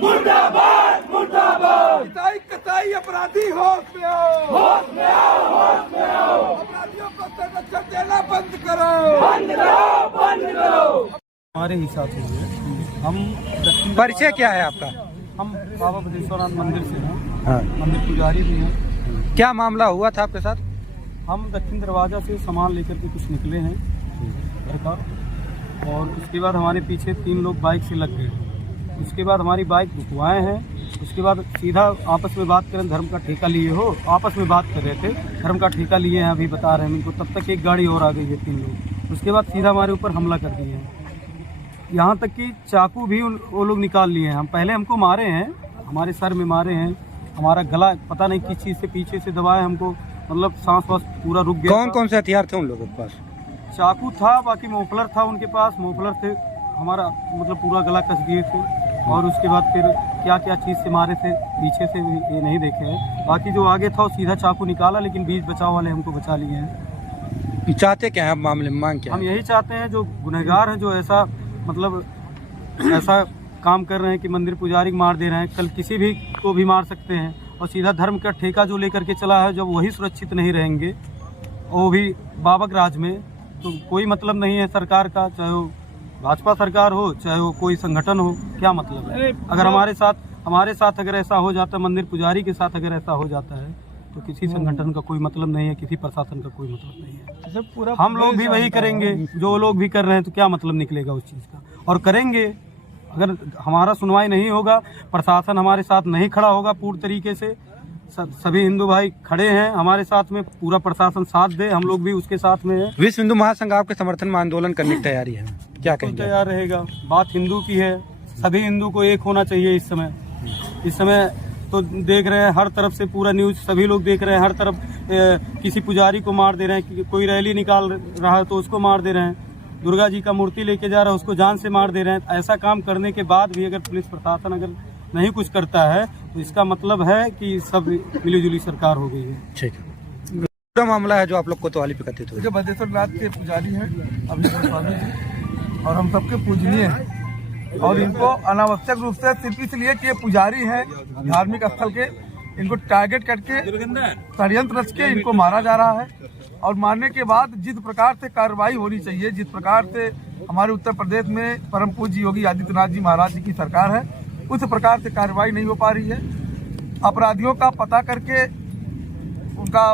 मुर्दाबाद मुर्दाबाद। कसाई अपराधी होश में आओ, होश में आओ, होश में आओ। अपराधियों को संरक्षण देना बंद करो, बंद करो, बंद करो। हमारे ही साथ हुए हम परिचय क्या है आपका? हम बाबा बदेश्वरनाथ मंदिर से हैं। हाँ। मंदिर पुजारी भी हैं। क्या मामला हुआ था आपके साथ? हम दक्षिण दरवाजा से सामान लेकर के कुछ निकले हैं घर का, और उसके बाद हमारे पीछे 3 लोग बाइक से लग गए। उसके बाद हमारी बाइक रुकवाए हैं। उसके बाद सीधा आपस में बात करें, धर्म का ठेका लिए हो, आपस में बात कर रहे थे, धर्म का ठेका लिए हैं अभी बता रहे हैं इनको। तब तक एक गाड़ी और आ गई है 3 लोग। उसके बाद सीधा हमारे ऊपर हमला कर दिए हैं। यहाँ तक कि चाकू भी वो लोग निकाल लिए हैं। हम पहले हमको मारे हैं, हमारे सर में मारे हैं, हमारा गला पता नहीं किस चीज़ से पीछे से दबाए हमको, मतलब सांस वास पूरा रुक गया। कौन कौन से हथियार थे उन लोगों के पास? चाकू था, बाकी मोफलर था उनके पास, मोफलर थे, हमारा मतलब पूरा गला कस दिए थे। और उसके बाद फिर क्या क्या चीज़ से मारे थे पीछे से ये नहीं देखे हैं। बाकी जो आगे था वो सीधा चाकू निकाला, लेकिन बीच बचाव वाले हमको बचा लिए हैं। चाहते क्या हैं आप मामले में, मांग क्या? हम यही चाहते हैं जो गुनहगार हैं, जो ऐसा मतलब ऐसा काम कर रहे हैं कि मंदिर पुजारी मार दे रहे हैं, कल किसी भी को भी मार सकते हैं। और सीधा धर्म का ठेका जो लेकर के चला है, जब वही सुरक्षित नहीं रहेंगे, वो भी बाबक राज में, तो कोई मतलब नहीं है सरकार का, चाहे वो भाजपा सरकार हो चाहे वो कोई संगठन हो। क्या मतलब है? अगर हमारे साथ अगर ऐसा हो जाता, मंदिर पुजारी के साथ अगर ऐसा हो जाता है, तो किसी संगठन का कोई मतलब नहीं है, किसी प्रशासन का कोई मतलब नहीं है। पूरा हम लोग भी वही करेंगे जो लोग भी कर रहे हैं, तो क्या मतलब निकलेगा उस चीज़ का? और करेंगे, अगर हमारा सुनवाई नहीं होगा, प्रशासन हमारे साथ नहीं खड़ा होगा पूर्ण तरीके से, सभी हिंदू भाई खड़े हैं हमारे साथ में, पूरा प्रशासन साथ दे, हम लोग भी उसके साथ में है। विश्व हिंदू महासंघ आपके समर्थन में आंदोलन करने की तैयारी है, क्या कहेंगे? तैयार रहेगा। बात हिंदू की है, सभी हिंदू को एक होना चाहिए। इस समय तो देख रहे हैं हर तरफ से, पूरा न्यूज सभी लोग देख रहे हैं, हर तरफ किसी पुजारी को मार दे रहे हैं, कोई रैली निकाल रहा है तो उसको मार दे रहे हैं, दुर्गा जी का मूर्ति लेके जा रहा है उसको जान से मार दे रहे हैं। ऐसा काम करने के बाद भी अगर पुलिस प्रशासन अगर नहीं कुछ करता है, तो इसका मतलब है कि सब मिलीजुली सरकार हो गई है। ठीक है। पूरा मामला है जो आप लोग कोतवाली पे कथित हुए। जो बदेश्वरनाथ के पुजारी हैं अभिषेक स्वामी जी, और हम सबके पूजनीय हैं, और इनको अनावश्यक रूप से सिर्फ इसलिए कि ये पुजारी हैं धार्मिक स्थल के, इनको टारगेट करके षड्यंत्र रच के इनको मारा जा रहा है। और मारने के बाद जिस प्रकार से कार्रवाई होनी चाहिए, जिस प्रकार से हमारे उत्तर प्रदेश में परम पूज्य योगी आदित्यनाथ जी महाराज जी की सरकार है, उस प्रकार से कार्रवाई नहीं हो पा रही है। अपराधियों का पता करके उनका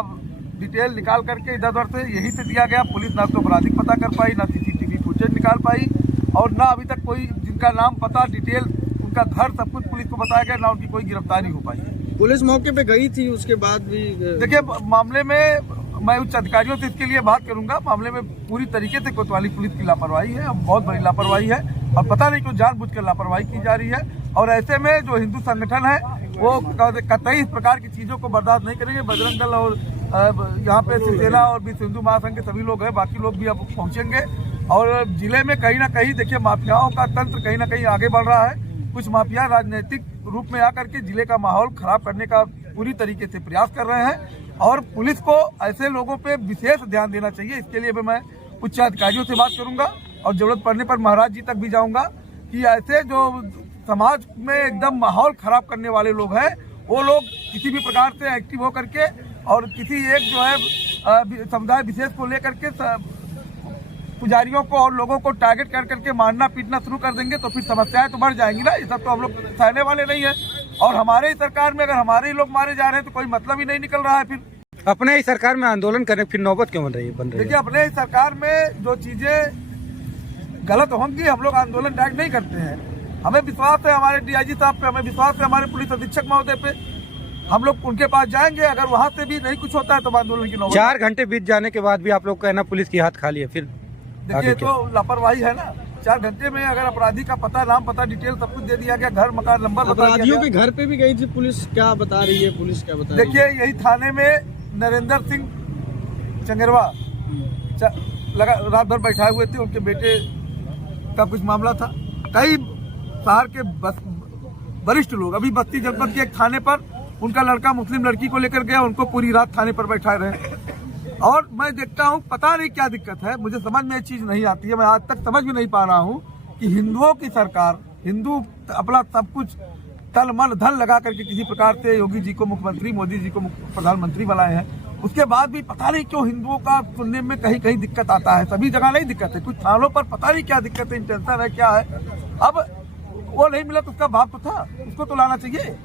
डिटेल निकाल करके इधर उधर से यही से दिया गया, पुलिस ना तो अपराधी पता कर पाई, ना CCTV फुटेज निकाल पाई, और ना अभी तक कोई जिनका नाम पता डिटेल उनका घर सब कुछ पुलिस को बताया गया, ना उनकी कोई गिरफ्तारी हो पाई। पुलिस मौके पे गई थी, उसके बाद भी देखिए मामले में मैं उच्च अधिकारियों से इसके लिए बात करूंगा। मामले में पूरी तरीके से कोतवाली पुलिस की लापरवाही है, बहुत बड़ी लापरवाही है, और पता नहीं क्यों जानबूझकर लापरवाही की जा रही है। और ऐसे में जो हिंदू संगठन है वो कतई इस प्रकार की चीजों को बर्दाश्त नहीं करेंगे। बजरंग दल और यहाँ पे शिवसेना और विश्व हिंदू महासंघ के सभी लोग हैं, बाकी लोग भी अब पहुंचेंगे। और जिले में कहीं ना कहीं देखिए माफियाओं का तंत्र कहीं ना कहीं आगे बढ़ रहा है। कुछ माफिया राजनीतिक रूप में आकर के जिले का माहौल खराब करने का पूरी तरीके से प्रयास कर रहे हैं, और पुलिस को ऐसे लोगों पे विशेष ध्यान देना चाहिए। इसके लिए भी मैं उच्च अधिकारियों से बात करूंगा, और जरूरत पड़ने पर महाराज जी तक भी जाऊंगा कि ऐसे जो समाज में एकदम माहौल खराब करने वाले लोग हैं, वो लोग किसी भी प्रकार से एक्टिव होकर के और किसी एक जो है समुदाय विशेष को लेकर के पुजारियों को और लोगों को टारगेट कर करके मारना पीटना शुरू कर देंगे, तो फिर समस्याएं तो बढ़ जाएंगी ना। ये सब तो हम लोग सहने वाले नहीं है। और हमारे ही सरकार में अगर हमारे ही लोग मारे जा रहे हैं तो कोई मतलब ही नहीं निकल रहा है। फिर अपने ही सरकार में आंदोलन करने फिर नौबत क्यों बन रही है? देखिए अपने ही सरकार में जो चीजें गलत होंगी, हम लोग आंदोलन डायरेक्ट नहीं करते हैं। हमें विश्वास है हमारे DIG साहब पे, हमें विश्वास है हमारे पुलिस अधीक्षक महोदय पे, हम लोग उनके पास जाएंगे। अगर वहाँ से भी नहीं कुछ होता है तो आंदोलन की नौबत। 4 घंटे बीत जाने के बाद भी आप लोग कहना पुलिस की हाथ खाली है, फिर देखिए तो लापरवाही है ना। 4 घंटे में अगर अपराधी का पता, नाम पता, डिटेल सब कुछ दे दिया गया, घर मकान नंबर बता दिया अपराधियों के घर पे भी गई थी पुलिस, क्या बता रही है पुलिस, क्या बता रही है? देखिए यही थाने में नरेंद्र सिंह चंगेरवा रात भर बैठाए हुए थे, उनके बेटे का कुछ मामला था। कई शहर के वरिष्ठ लोग अभी बस्ती जनपद के एक थाने पर उनका लड़का मुस्लिम लड़की को लेकर गया, उनको पूरी रात थाने पर बैठाए रहे। और मैं देखता हूँ पता नहीं क्या दिक्कत है, मुझे समझ में ये चीज नहीं आती है। मैं आज तक समझ भी नहीं पा रहा हूँ कि हिंदुओं की सरकार, हिंदू अपना सब कुछ तन मन धन लगा करके किसी प्रकार से योगी जी को मुख्यमंत्री, मोदी जी को प्रधानमंत्री बनाए हैं, उसके बाद भी पता नहीं क्यों हिंदुओं का सुनने में कहीं कहीं दिक्कत आता है। सभी जगह नहीं दिक्कत है, कुछ स्थानों पर पता नहीं क्या दिक्कत है, इंटेंशन है क्या है। अब वो नहीं मिला तो उसका बाप तो था, उसको तो लाना चाहिए।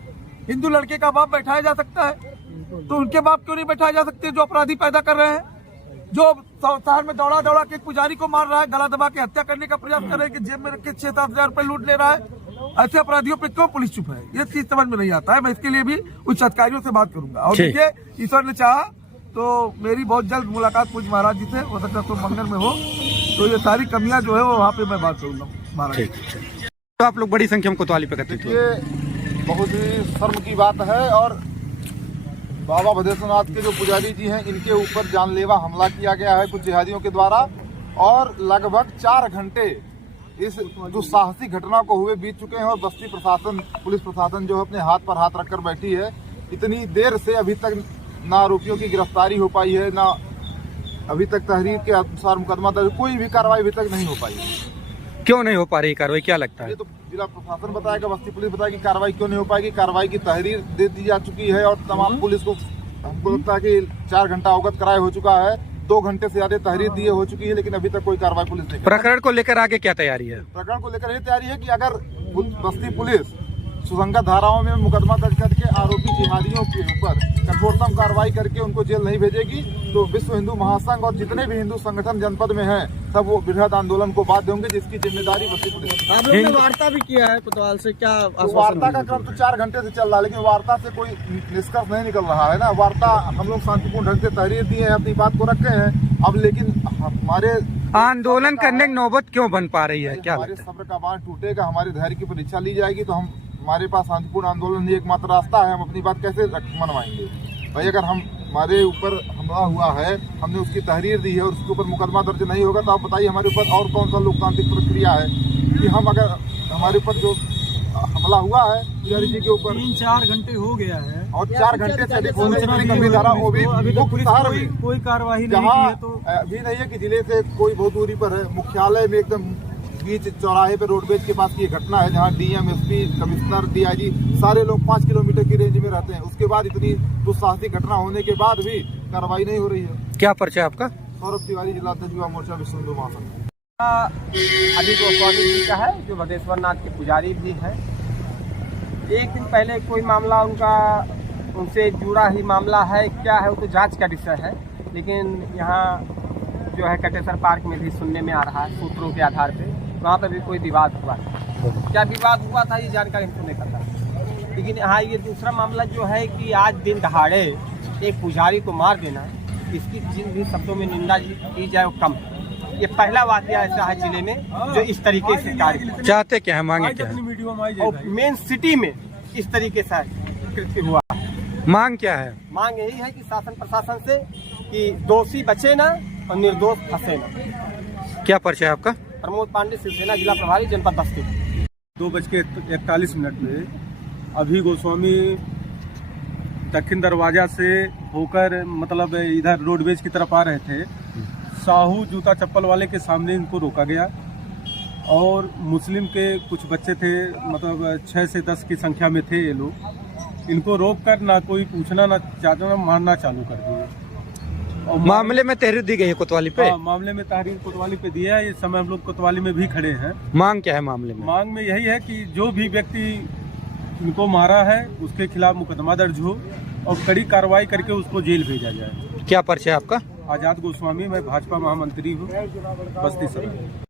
हिंदू लड़के का बाप बैठाया जा सकता है, तो उनके बाप क्यों नहीं बैठाए जा सकते जो अपराधी पैदा कर रहे हैं, जो शहर में दौड़ा दौड़ा के पुजारी को मार रहा है, गला दबा के हत्या करने का प्रयास कर रहे हैं, कि जेब में रख के 6-7 हजार रुपए लूट ले रहा है। ऐसे अपराधियों पे क्यों पुलिस चुप है, ये चीज समझ में नहीं आता है। मैं इसके लिए भी उच्च अधिकारियों से बात करूंगा। और देखिए, ईश्वर ने चाहा तो मेरी बहुत जल्द मुलाकात पूज्य महाराज जी से हो सकता है, तो मंगल में हो, तो ये सारी कमियां जो है वो वहाँ पे मैं बात करूंगा महाराज। तो आप लोग बड़ी संख्या में कोतवाली पे एकत्रित हुए। ये बहुत ही शर्म की बात है और बाबा भदेश्वरनाथ के जो पुजारी जी हैं, इनके ऊपर जानलेवा हमला किया गया है कुछ जिहादियों के द्वारा, और लगभग 4 घंटे इस दुस्साहसिक घटना को हुए बीत चुके हैं। और बस्ती प्रशासन, पुलिस प्रशासन जो है अपने हाथ पर हाथ रखकर बैठी है। इतनी देर से अभी तक ना आरोपियों की गिरफ्तारी हो पाई है, ना अभी तक तहरीर के अनुसार मुकदमा दर्ज, कोई भी कार्रवाई अभी तक नहीं हो पाई है। क्यों नहीं हो पा रही कार्रवाई, क्या लगता है? ये तो जिला प्रशासन बताएगा, बस्ती पुलिस बताएगी कार्रवाई क्यों नहीं हो पाएगी। कार्रवाई की तहरीर दे दी जा चुकी है और तमाम पुलिस को हमको लगता है कि 4 घंटा अवगत कराए हो चुका है, 2 घंटे से ज्यादा तहरीर दिए हो चुकी है, लेकिन अभी तक कोई कार्रवाई पुलिस नहीं। प्रकरण को लेकर आगे क्या तैयारी है? प्रकरण को लेकर ये तैयारी है कि अगर बस्ती पुलिस सुसंगत धाराओं में मुकदमा दर्ज करके आरोपी जिहादियों के ऊपर कठोरतम कार्रवाई करके उनको जेल नहीं भेजेगी, तो विश्व हिंदू महासंघ और जितने भी हिंदू संगठन जनपद में हैं, सब वो बृहद आंदोलन को बाध्य होंगे, जिसकी जिम्मेदारी बस्ती पुलिस। आप लोगों ने वार्ता भी किया है कोतवाल से, क्या तो वार्ता का क्रम तो 4 घंटे से चल रहा है, लेकिन वार्ता से कोई निष्कर्ष नहीं निकल रहा है ना। वार्ता हम लोग शांतिपूर्ण ढंग से तहरीर दिए हैं, अपनी बात को रखे हैं, अब लेकिन हमारे आंदोलन करने की नौबत क्यों बन पा रही है, क्या हमारे लगता है? सब्र का बांध टूटेगा, हमारे धैर्य की परीक्षा ली जाएगी, तो हमारे पास शांतिपूर्ण आंदोलन ही एकमात्र रास्ता है। हम अपनी बात कैसे मनवाएंगे भाई? अगर हमारे ऊपर हमला हुआ है, हमने उसकी तहरीर दी है और उसके ऊपर मुकदमा दर्ज नहीं होगा, तो आप बताइए हमारे ऊपर और कौन सा लोकतांत्रिक प्रक्रिया है कि हम, अगर हमारे ऊपर जो हमला हुआ है पुजारी जी के ऊपर 3-4 घंटे हो गया है और 4 घंटे से अधिक होने वाली गंभीर धारा, वो भी अभी तक पुलिस शहर में, कोई कार्रवाई नहीं जहाँ की है। तो अभी नहीं है कि जिले से कोई बहुत दूरी पर है, मुख्यालय में एकदम बीच चौराहे पे रोडवेज के पास की घटना है, जहाँ डीएम, एसपी, कमिश्नर, डीआईजी सारे लोग 5 किलोमीटर की रेंज में रहते हैं। उसके बाद इतनी दुस्साहसिक घटना होने के बाद भी कार्रवाई नहीं हो रही है। क्या पर्चा है आपका? सौरभ तिवारी, जिला अध्यक्ष युवा मोर्चा विश्व हिंदू महासंघ। अभी गोस्वामी जी का है, जो भदेश्वरनाथ के पुजारी भी है। एक दिन पहले कोई मामला उनसे जुड़ा ही मामला है, क्या है वो तो जांच का विषय है, लेकिन यहाँ जो है कटेसर पार्क में भी सुनने में आ रहा है सूत्रों के आधार पे, वहाँ पर भी कोई विवाद हुआ था। क्या विवाद हुआ था ये जानकारी हमको नहीं पता, लेकिन यहाँ ये दूसरा मामला जो है कि आज दिन दहाड़े एक पुजारी को मार देना, इसकी जिन भी शब्दों में निंदा की जाए वो कम है। ये पहला वाकया ऐसा है जिले में जो इस तरीके से कार्य किया। चाहते क्या है, मांगे क्या है? और मेन सिटी में इस तरीके से कृत्य हुआ। मांग क्या है? मांग यही है कि शासन प्रशासन से कि दोषी बचे ना और निर्दोष फंसे ना। क्या पर्चा है आपका? प्रमोद पांडे, शिवसेना जिला प्रभारी, जनपद बस्ती। 2:41 में अभी गोस्वामी दक्षिण दरवाजा से होकर मतलब इधर रोडवेज की तरफ आ रहे थे। साहू जूता चप्पल वाले के सामने इनको रोका गया और मुस्लिम के कुछ बच्चे थे, मतलब 6 से 10 की संख्या में थे ये लोग। इनको रोककर ना कोई पूछना ना चाहना, मारना चालू कर दिए। और मामले में तहरीर दी गई है कोतवाली पे? हाँ, मामले में तहरीर कोतवाली पे दिया है। इस समय हम लोग कोतवाली में भी खड़े हैं। मांग क्या है मामले में? मांग में यही है कि जो भी व्यक्ति इनको मारा है उसके खिलाफ मुकदमा दर्ज हो और कड़ी कार्रवाई करके उसको जेल भेजा जाए। क्या पर्चा है आपका? आजाद गोस्वामी, मैं भाजपा महामंत्री हूँ बस्ती सराय।